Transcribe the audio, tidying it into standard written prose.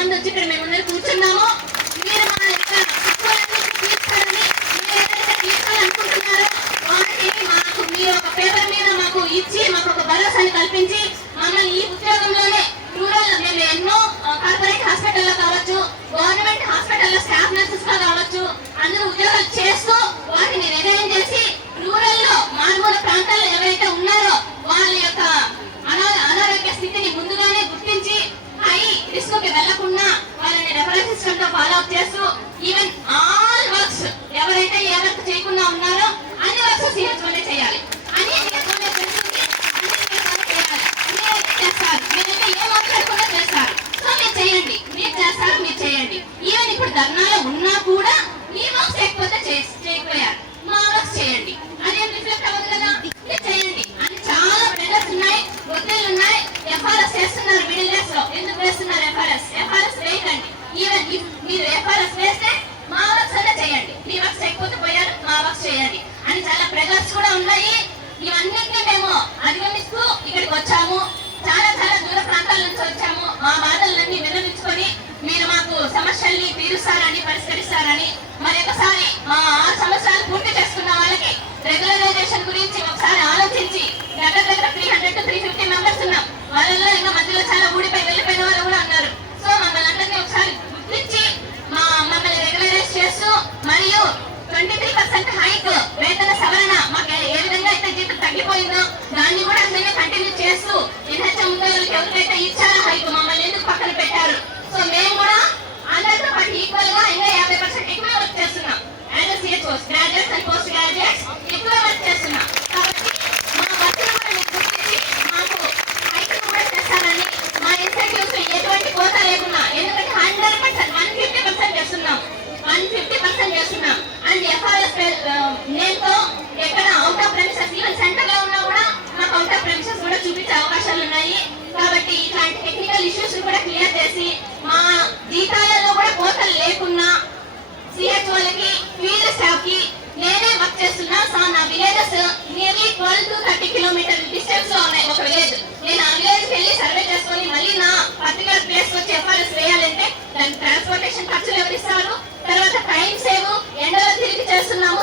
మంది వచ్చి ఇక్కడ మేము ముందర కూర్చున్నాము. మీరు మా యొక్క తక్కువలన్నీ తీర్చాలని మీరు ఏదైతే తీర్చాలనుకుంటున్నారో వాటిని మాకు మీరు ఒక పేపర్ మీద మాకు ఇచ్చి మాకు ఒక భరోసాని కల్పించి మమ్మల్ని ఈ ఉద్యోగంలోనే రూరల్ మేము ఎన్నో కార్పొరేట్ హాస్పిటల్లో కావచ్చు, గవర్నమెంట్ హాస్పిటల్లో స్టాఫ్ నర్సెస్ గా కావచ్చు, అందరూ ఉద్యోగాలు చేస్తూ వాటిని రిజైన్ చేసి రూరల్ లో మారుమూల ప్రాంతాల్లో ఎవరైతే ఉన్నారో వాళ్ళ యొక్క అనారోగ్య స్థితిని ముందుగానే గుర్తించి హై రిస్క్ కి వెళ్లకుండా వాళ్ళని రెఫరల్ సిస్టమ్ తో ఫాలో అప్ చేస్తూ ఈవెన్ ఆల్ వర్క్స్ ఎవరైతే ఏ వర్క్ చేయకుండా ఉన్నారో అన్ని వర్క్స్ సిహెచ్ వల్లే చేయాలి అని చేస్తారు. మీరైతే ఏ మాట్లాడకుండా చేస్తారు. సో మీరు చేయండి, మీరు చేస్తారు, మీరు చేయండి. ఈవెన్ ఇప్పుడు ధర్నాలో ఉన్నా కూడా మీ వర్క్స్ చేయకపోతే చేయకపోయారు, మా వర్క్స్ చేయండి. అదేం రిఫ్లెక్ట్ అవ్వదు కదా, మీరు చేయండి అని చాలా ప్రెజర్స్ ఉన్నాయి, ఒత్తిళ్ళు ఉన్నాయి. ఎఫ్ఆర్ఎస్ చేస్తున్నారు మిడిల్ డేస్ లో. ఎందుకు వేస్తున్నారు ఎఫ్ఆర్ఎస్ వేయకండి. ఈవెన్ మీరు ఎఫ్ఆర్ఎస్ వేస్తే మా వర్క్స్ అనే చేయండి, మీ వర్క్స్ చేయకపోతే పోయారు, మా వర్క్స్ చేయండి అని చాలా ప్రెజర్స్ కూడా ఉన్నాయి. ఇవన్నిటినీ మేము అధిగమిస్తూ ఇక్కడికి వచ్చాము. చాలా చాలా దూర ప్రాంతాల నుంచి వచ్చాము. మా బాధలన్నీ విన్నవించుకొని మీరు మాకు సమస్యల్ని తీరుస్తారని, పరిష్కరిస్తారని మరొకసారి మా 6 సంవత్సరాలు పూర్తి చేసుకున్న వాళ్ళకి రెగ్యులరైజేషన్ గురించి ఒకసారి ఆలోచించి దగ్గర 300 to 350 మెంబర్స్ ఉన్నాం. వాళ్ళలో ఇంకా మధ్యలో చాలా ఊడిపోయి వెళ్ళిపోయిన వాళ్ళు కూడా ఉన్నారు. సో మమ్మల్ని అందరినీ ఒకసారి గుర్తించి మమ్మల్ని రెగ్యులరైజ్ చేస్తూ మరియు 23% హైక్ వేతన సవరణ మాకు ఏ విధంగా అయితే జీతం తగ్గిపోయిందో దాన్ని కూడా అందరినీ కంటిన్యూ చేస్తూ ఎన్హెచ్ఎం ఉద్యోగులకు ఎవరికైతే ఇచ్చారో హైక్ మమ్మల్ని ఎందుకు పక్కన పెట్టారు. సో మేము కూడా అందరితో పాటు ఈక్వల్ గా ఇంకా 50% ఎక్కువ వర్క్ చేస్తున్నాం. As CHOs graduates and post graduates ఎక్కువ వర్క్ చేస్తున్నాం. కాబట్టి మా వర్క్ కూడా మీకు గుర్తించి మాకు హైక్ కూడా చేస్తారని, మా ఇన్సెంటివ్స్ ఎటువంటి కోత లేకున్నా, ఎందుకంటే 100% 150% చేస్తున్నాం, 150% చేస్తున్నాం. అండ్ ఎఫ్ఆర్ఎస్ నేమ్తో ఎక్కడ out of premises even centre లో ఉన్నా కూడా మాకు అవుట్ ఆఫ్ ప్రెమిసెస్ కూడా చూపించే అవకాశాలు ఉన్నాయి. కాబట్టి ఇట్లాంటి టెక్నికల్ ఇష్యూస్ కూడా క్లియర్ చేసి మా జీతాలలో కూడా కోతలు లేకున్నా సిహెచ్ వాళ్ళకి ఫీల్డ్ స్టాఫ్ కి నేనే వర్క్ చేస్తున్నా. సో నా villages nearly 12 to 30 kilometre distance లో ఉన్నాయి ఒక విలేజ్. నేను ఆ విలేజ్ కి వెళ్ళి సర్వే చేసుకొని మళ్ళీ నా పర్టికులర్ ప్లేస్ వచ్చి ఎఫ్ఆర్ఎస్ వేయాలంటే దానికి ట్రాన్స్పోర్టేషన్ ఖర్చులు ఎవరిస్తారు, తర్వాత టైం సేవ్, ఎండలో తిరిగి చేస్తున్నాము.